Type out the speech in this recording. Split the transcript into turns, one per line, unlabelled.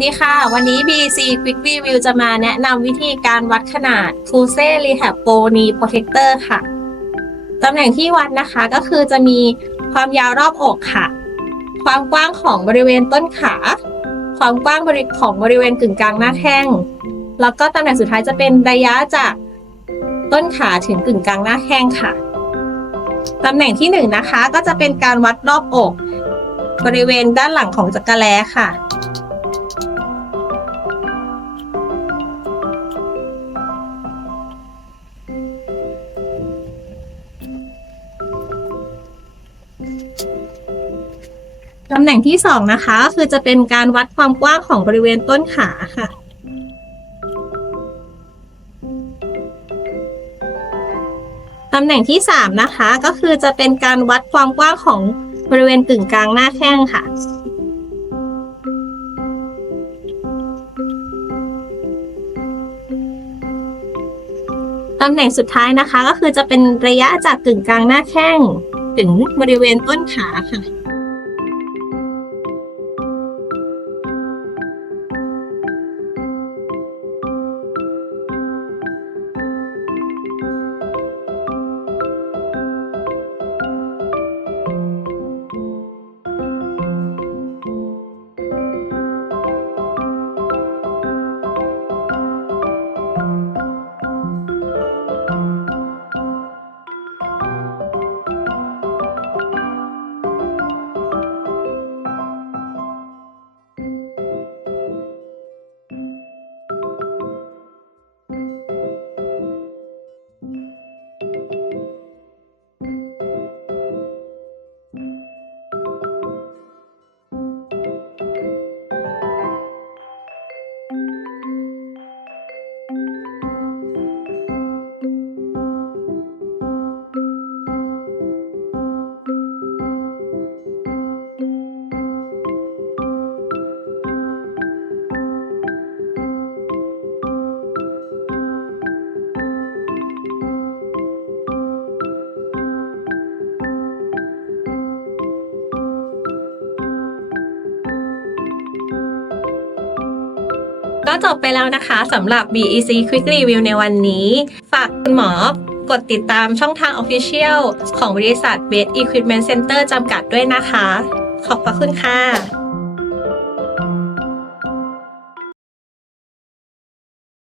สดีค่ะ วันนี้ BC Quick Review จะมาแนะนำวิธีการวัดขนาด c u s e Rehab Pro Knee Protector ค่ะ ตำแหน่งที่วัดนะคะก็คือจะมีความยาวรอบอกค่ะ ความกว้างของบริเวณต้นขา ความกว้างบริของบริเวณกึ่งกลางหน้าแข้ง แล้วก็ตำแหน่งสุดท้ายจะเป็นระยะจากต้นขาถึงกึ่งกลางหน้าแข้งค่ะ ตำแหน่งที่หนึ่งนะคะก็จะเป็นการวัดรอบอก บริเวณด้านหลังของจักรแล้ค่ะ ตำแหน่งที่สองนะคะก็คือจะเป็นการวัดความกว้างของบริเวณต้นขาค่ะ ตำแหน่งที่สามนะคะก็คือจะเป็นการวัดความกว้างของบริเวณกึ่งกลางหน้าแข้งค่ะตำแหน่งสุดท้ายนะคะก็คือจะเป็นระยะจากกึ่งกลางหน้าแข้ง ถึงบริเวณต้นขาค่ะ ก็จบไปแล้วนะคะสำหรับ BEC Quick Review ในวันนี้ ฝากคุณหมอกดติดตามช่องทาง Official ของบริษัท Best Equipment Center จำกัดด้วยนะคะ ขอบพระคุณค่ะ